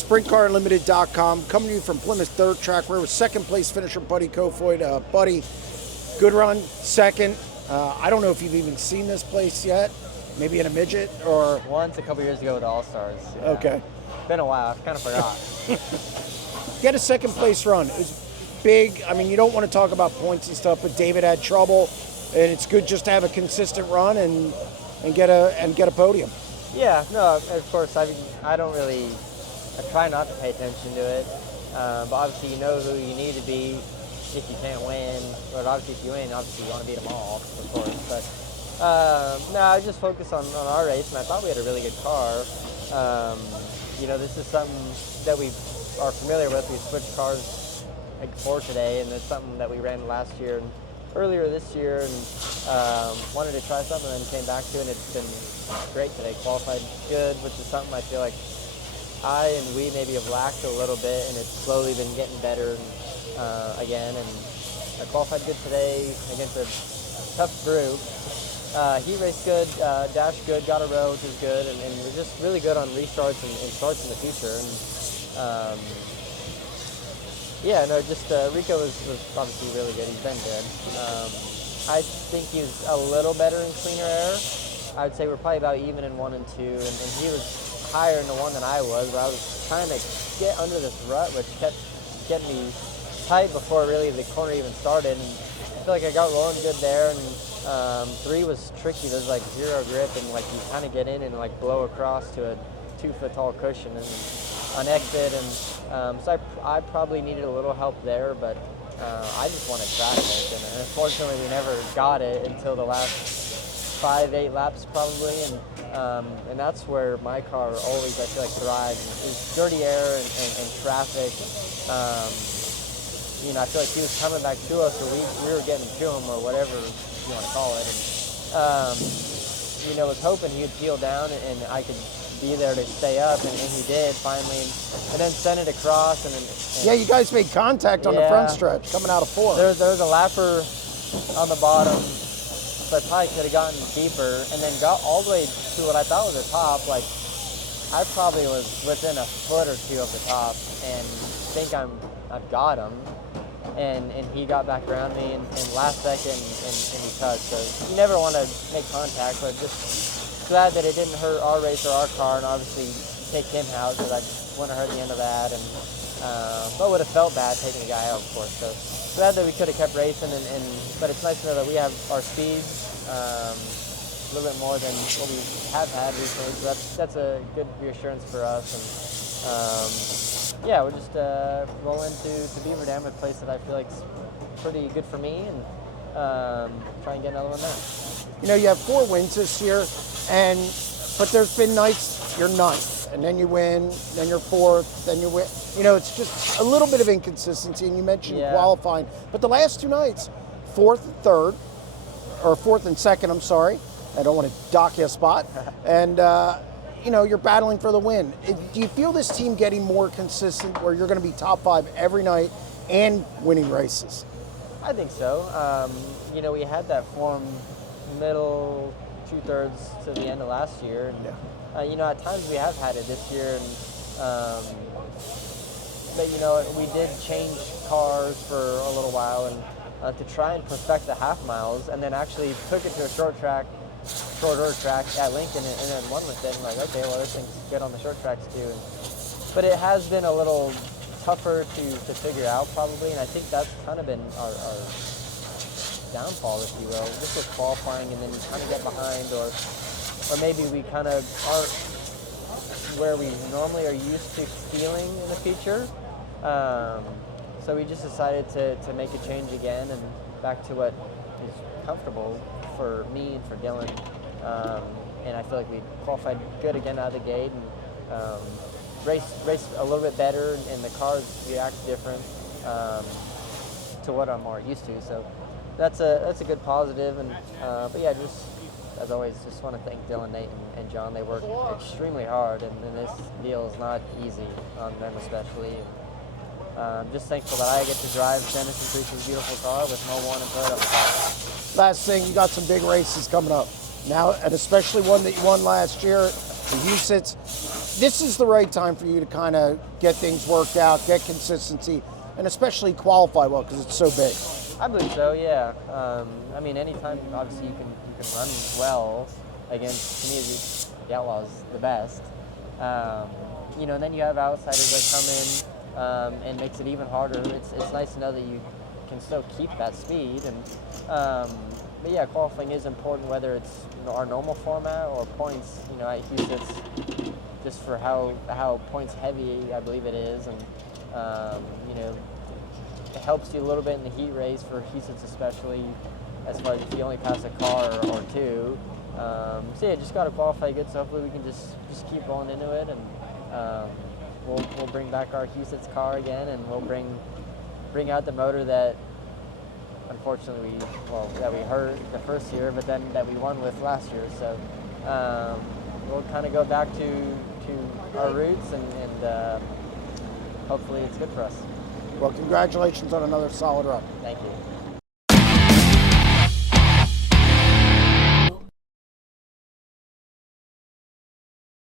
SprintCarUnlimited.com, coming to you from Plymouth Dirt Track. We're with second place finisher Buddy Kofoid. Buddy, good run, second. I don't know if you've even seen this place yet, maybe in a midget or... Once a couple years ago with All-Stars. Yeah. Okay. Been a while, I kind of forgot. Get a second place run. It was big. I mean, you don't want to talk about points and stuff, but David had trouble, and it's good just to have a consistent run and get a podium. Yeah, no, of course, I try not to pay attention to it, but obviously you know who you need to be if you can't win, but obviously if you win, obviously you want to beat them all, of course, but no, I just focused on our race, and I thought we had a really good car. You know, this is something that we are familiar with. We switched cars like for today, and it's something that we ran last year and earlier this year, and wanted to try something and then came back to it, and it's been great today. Qualified good, which is something I feel like I and we maybe have lacked a little bit, and it's slowly been getting better again. And I qualified good today against a tough Brew. He raced good, dashed good, got a row, which is good, and we're just really good on restarts and starts in the future. And yeah, no, just Rico was obviously really good. He's been good. I think he's a little better in cleaner air. I'd say we're probably about even in 1 and 2, and he was higher in the 1 than I was, but I was trying to get under this rut, which kept getting me tight before really the corner even started. And I feel like I got rolling good there, and 3 was tricky. There's like zero grip, and like you kind of get in and like blow across to a 2-foot tall cushion and on exit, and so I probably needed a little help there, but I just wanted traffic, and unfortunately we never got it until the last 5-8 laps probably, and that's where my car always, I feel like, thrives, is dirty air and traffic. You know, I feel like he was coming back to us, or we were getting to him, or whatever you want to call it. And, you know, was hoping he would peel down and I could be there to stay up, and he did finally, and then sent it across. And yeah, you guys made contact on the front stretch coming out of 4. There was a lapper on the bottom, so I probably could have gotten deeper, and then got all the way to what I thought was the top. Like, I probably was within a foot or 2 of the top, and think I've got him. And he got back around me in last second, and he touched. So you never want to make contact, but just glad that it didn't hurt our race or our car, and obviously take him out, because I wouldn't have heard the end of that, and but would have felt bad taking the guy out, of course. So glad that we could have kept racing, but it's nice to know that we have our speeds a little bit more than what we have had recently. So that's a good reassurance for us. And yeah, we're just rolling to Beaver Dam, a place that I feel like is pretty good for me, and try and get another one there. You know, you have 4 wins this year, but there's been nights you're 9th, and then you win, then you're 4th, then you win. You know, it's just a little bit of inconsistency, and you mentioned qualifying. But the last 2 nights, 4th and 3rd, or 4th and 2nd, I'm sorry. I don't want to dock you a spot. And, you know, you're battling for the win. Do you feel this team getting more consistent, where you're going to be top 5 every night and winning races? I think so. You know, we had that form middle 2/3 to the end of last year. And, you know, at times we have had it this year. And, but, you know, we did change cars for a little while, and to try and perfect the half miles, and then actually took it to a shorter track at Lincoln, and then won with it. And like, okay, well, this thing's good on the short tracks too. But it has been a little tougher to figure out probably, and I think that's kind of been our downfall, if you will. Just with qualifying, and then you kind of get behind, or maybe we kind of aren't where we normally are used to feeling in the feature. So we just decided to make a change again, and back to what is comfortable for me and for Dylan. And I feel like we qualified good again out of the gate, and raced a little bit better, and the cars react different to what I'm more used to. So that's a good positive. And but yeah, just as always, just want to thank Dylan, Nate, and John. They work extremely hard, and this deal is not easy on them especially. Just thankful that I get to drive Dennis and Creech's beautiful car with Mo 1 and third on the car. Last thing, you got some big races coming up now, and especially one that you won last year, the UCITS. this is the right time for you to kind of get things worked out, get consistency, and especially qualify well because it's so big. I believe so, yeah. I mean, anytime, obviously, you can run well against, to me, the Outlaws the best. You know, and then you have outsiders that come in and makes it even harder. It's nice to know that you can still keep that speed. And but yeah, qualifying is important, whether it's our normal format or points. You know, at Houston's just for how points heavy I believe it is, and you know, it helps you a little bit in the heat race for Houston's especially, as far as if you only pass a car or two. So yeah, just got to qualify good. So hopefully we can just keep rolling into it, and we'll bring back our Houston's car again, and we'll bring out the motor that unfortunately that we hurt the first year, but then that we won with last year. So we'll kind of go back to our roots, and hopefully it's good for us. Well, congratulations on another solid run. Thank you.